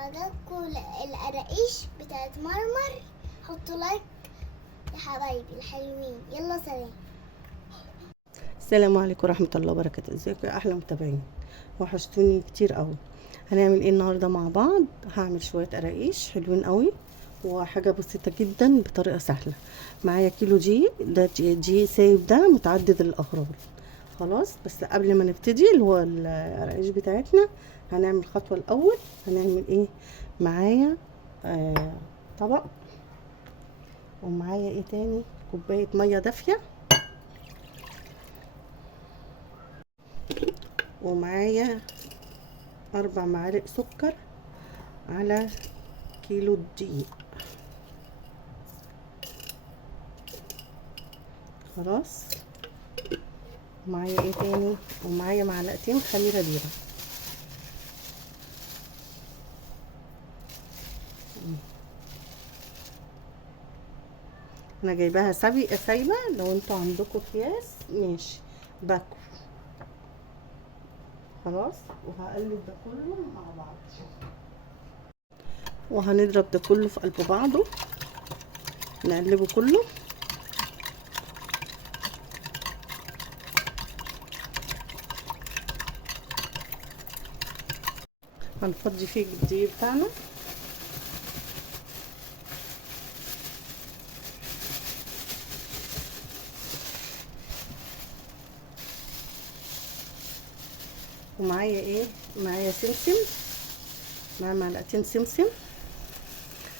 وعجبكم القراقيش بتاعت مرمر حطوا لايك يا حبايبي الحلوين. يلا سلام. السلام عليكم ورحمه الله وبركاته. ازيكم يا احلى متابعين؟ وحشتوني كتير قوي. هنعمل ايه النهارده مع بعض؟ هعمل شويه قراقيش حلوين قوي وحاجه بسيطه جدا بطريقه سهله. معايا كيلو ده دي سايب ده متعدد الاغراض. خلاص، بس قبل ما نبتدي اللي هو القراقيش بتاعتنا هنعمل الخطوه الاول. هنعمل ايه؟ معايا طبق، ومعايا ايه تاني؟ كوبايه ميه دافيه، ومعايا 4 معالق سكر على كيلو دقيق. خلاص، معايا ايه تاني؟ ومعايا معلقتين خميره بيضه. انا جايباها سايبه، لو انتوا عندكم اكياس ماشي باكو. خلاص، وهقلب ده كله مع بعض، وهنضرب ده كله في قلب بعضه، نقلبه كله. هنفضي فيه الدقيق بتاعنا، ومعايا ايه؟ معايا سمسم، معايا معلقتين سمسم.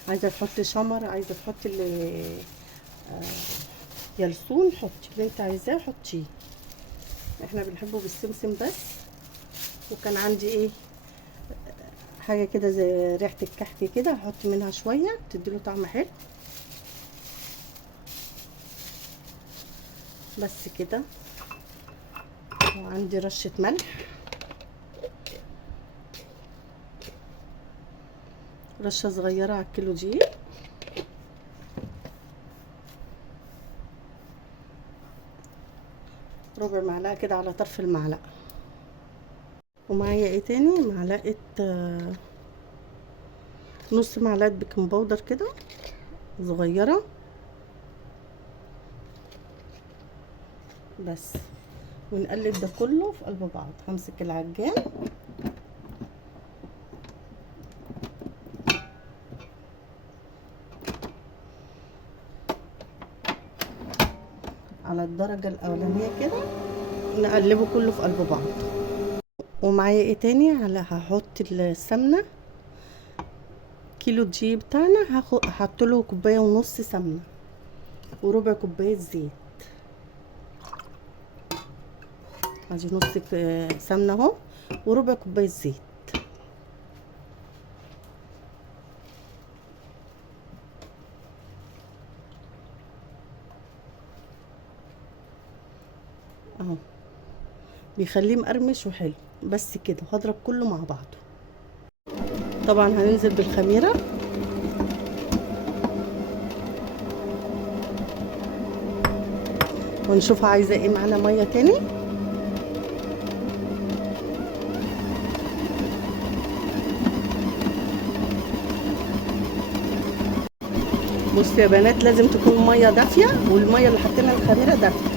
عايزه تحطي شمر، عايزه تحطي يلسون، حطي اللي انت عايزاه حطيه. احنا بنحبه بالسمسم بس. وكان عندي ايه حاجه كده زي ريحه الكحك كده، هحط منها شويه تديله طعم حلو. بس كده. وعندي رشه ملح، رشه صغيره على الكيلو دقيق، ربع معلقه كده على طرف المعلقه. ومعايا ايه تاني؟ معلقه نص معلقه بيكنج باودر كده صغيره بس. ونقلب ده كله في قلب بعض. همسك العجان على الدرجه الاولانيه كده، نقلبه كله في قلب بعض. ومعايا ايه تاني؟ هحط السمنه. كيلو دقيق بتاعنا هحط له كوبايه ونص سمنه وربع كوبايه زيت. ادي نص سمنه اهو وربع كوبايه زيت. اهو بيخليه مقرمش وحلو. بس كده، هضرب كله مع بعضه. طبعا هننزل بالخميره، ونشوف عايزه ايه معانا ميه تاني. بصوا يا بنات، لازم تكون ميه دافيه، والميه اللي حطينا الخميره دافيه.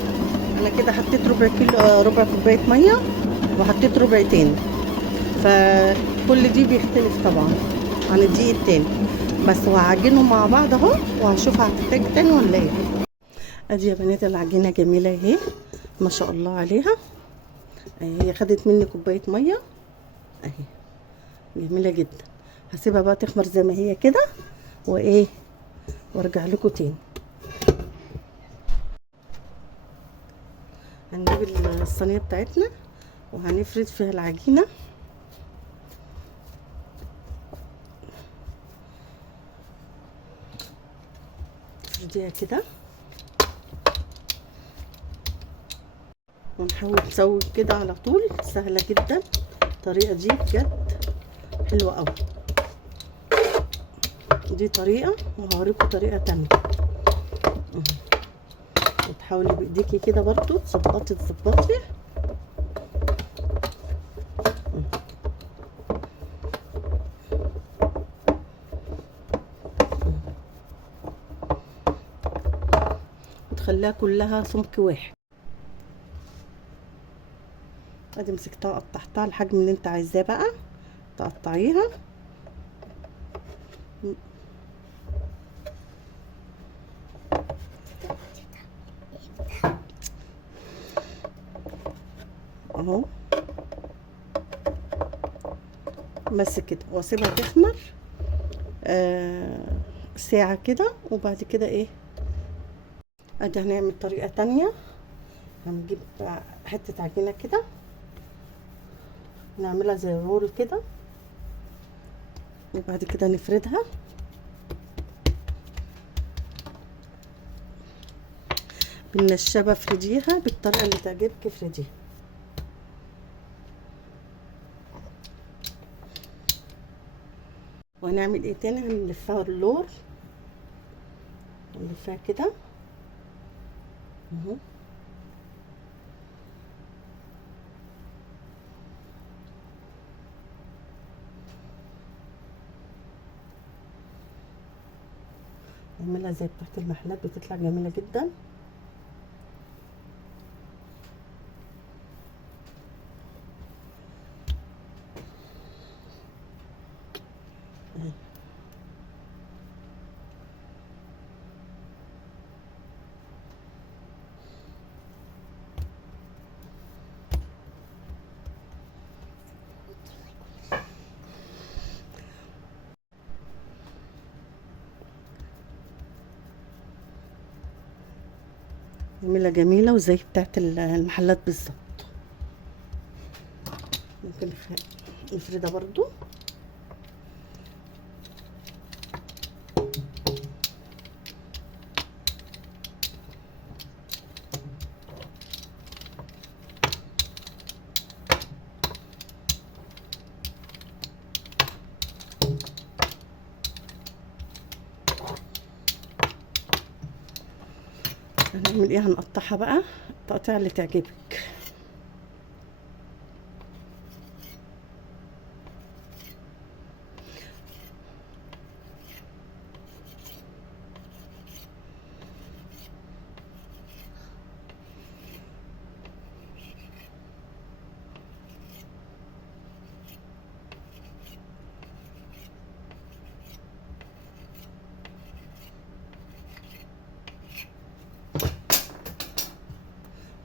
انا كده حطيت ربع كوبايه ميه، وحطيت ربع تاني، فكل دي بيختلف طبعا عن الدقيق التاني. بس وهعجنهم مع بعض اهو، وهنشوف هتحتاج تاني ولا ايه. ادي يا بنات العجينه جميله اهي، ما شاء الله عليها. هي خدت مني كوبايه ميه اهي، جميله جدا. هسيبها بقى تخمر زي ما هي كده، وايه، وارجع لكم تاني. هنجيب الصينيه بتاعتنا وهنفرد فيها العجينه. نفرديها كده، ونحاول نسوي كده على طول. سهله جدا الطريقه دي، بجد حلوه قوي. دي طريقه، وهوريكم طريقه تانية. وتحاولي بايديكي كده برضو تظبطي. وتخليها كلها سمك واحد. ادي مسكتها قطعتها الحجم اللي انت عايزاه بقى تقطعيها. اهو بس كده، واسيبها تخمر ساعة كده. وبعد كده ايه، ادي هنعمل طريقة تانية. هنجيب حتة عجينة كده نعملها زي الرول كده، وبعد كده نفردها. بالنشابة افرديها بالطريقة اللي تعجبك افرديها. وهنعمل ايه تاني، هنلفها اللور نلفها كده اهو. نعملها زي بتاعت المحلات بتطلع جميلة جدا. جميلة جميلة وزي بتاعت المحلات بالظبط. ممكن نفردها برضو. هنعمل ايه، هنقطعها بقى التقطيع اللي تعجبك.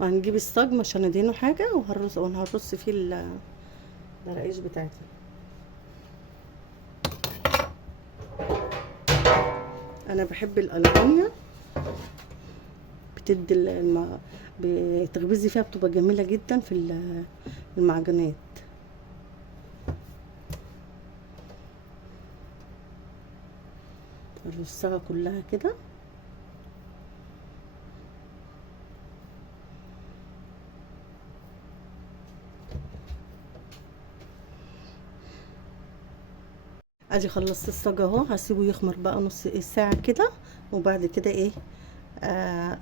وهنجيب الصاج عشان ندهنه حاجه وهنرص فيه الرقايش بتاعتنا. انا بحب الالومنيا، بتدي بتخبزي فيها بتبقى جميله جدا في المعجنات. نرصها كلها كده. ادي خلصت الصاج اهو، هسيبه يخمر بقى نص ساعه كده. وبعد كده ايه،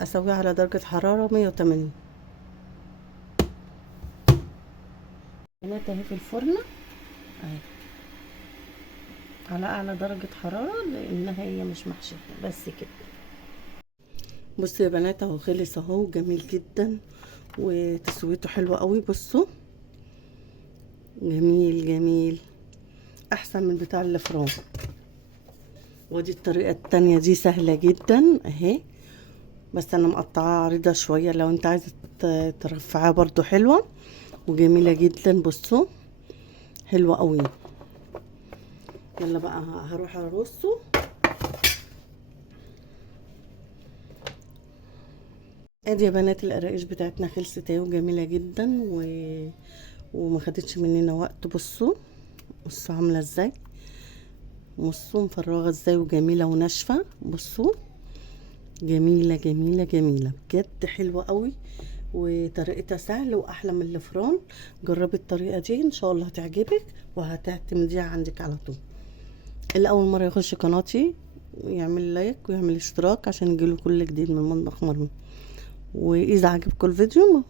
اسويه على درجه حراره 180. اهي في الفرن اهي على اعلى درجه حراره لانها هي مش محشيه بس كده. بصوا يا بنات اهو خلص اهو، جميل جدا وتسويته حلوه قوي. بصوا جميل جميل، احسن من بتاع الفرن. ودي الطريقه التانية دي سهله جدا اهي، بس انا مقطعاها عريضه شويه. لو انت عايزه ترفعها برضو حلوه وجميله جدا. بصوا حلوه قوي. يلا بقى هروح ارصه. ادي يا بنات القراقيش بتاعتنا خلصت اهي وجميله جدا وما خدتش مننا وقت. بصوا عامله ازاي، بصوا مفرغه ازاي وجميله وناشفه. بصوا جميله جميله جميله بجد، حلوه قوي وطريقتها سهل واحلى من الفران. جربي الطريقه دي ان شاء الله هتعجبك وهتعتمديها عندك على طول. اللي اول مره يخش قناتي يعمل لايك ويعمل اشتراك عشان يجيله كل جديد من مطبخ مرمى. واذا عجبكم الفيديو